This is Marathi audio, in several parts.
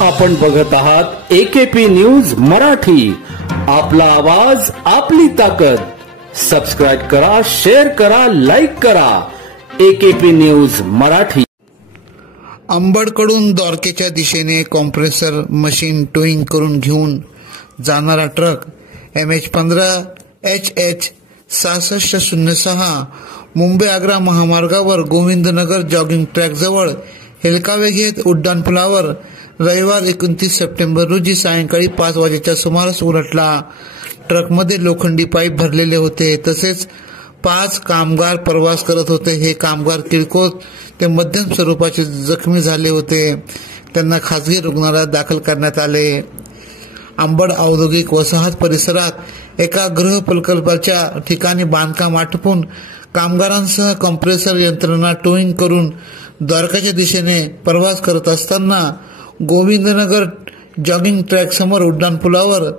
आपण बघत आहात एकेपी न्यूज मराठी, आपला आवाज आपली ताकद। सबस्क्राइब करा, शेअर करा, लाईक करा। AKP news Marathi. अंबडकडून द्वारकेच्या दिशेने कॉम्प्रेसर मशीन टोईंग करून घेऊन जाणारा ट्रक MH15HH 6606 मुंबई आग्रा महामार्गावर गोविंदनगर जॉगिंग ट्रॅक जवळ हेलकावे घेत उड्डाणपुलावर रविवार 29 सप्टेंबर रोजी सायंकाळी 5 वाजेच्या सुमारास उलटला। ट्रकमध्ये लोखंडी पाईप भरलेले होते, तसेच 5 कामगार प्रवास करत होते। हे कामगार किरकोळ ते मध्यम स्वरूपाचे जखमी झाले होते, त्यांना खासगी रुग्णालयात दाखल करण्यात आले। अंबड औद्योगिक वसाहत परिसरात एका गृह प्रकल्पाच्या ठिकाणी बांधकाम आटोपून कामगारांसह कॉम्प्रेसर यंत्रणा टोईंग करून द्वारकाच्या दिशेने प्रवास करत असताना गोविंदनगर जॉगिंग ट्रॅक समोर उड्डाणपुलावर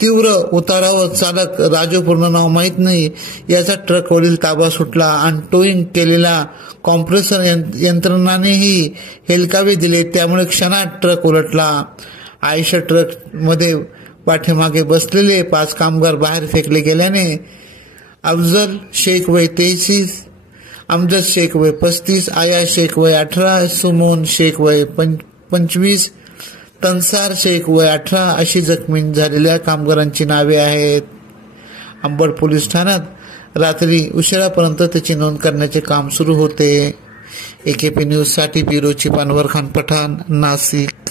तीव्र उतारावर चालक राजू पूर्ण नाव माहीत नाही याचा ट्रकवरील ताबा सुटला आणि टोईंग केलेल्या कॉम्प्रेसर यंत्रणानेही हेलकावे दिले, त्यामुळे क्षणात ट्रक उलटला। आयशर ट्रक मध्ये पाठीमागे बसलेले 5 कामगार बाहेर फेकले गेल्याने अफजल शेख वय 33, अमजद शेख वय 35, आया शेख वय 18, सुमोन शेख वय 25, तन्सार शेख वय 18 अशी जखमी झालेल्या कामगारांची नावे आहेत। अंबड पोलीस ठाण्यात रात्री उशिरापर्यंत त्याची नोंद करण्याचे काम सुरू होते। एकेपी न्यूज साठी ब्युरो चीफ अनवर खान पठाण, नाशिक।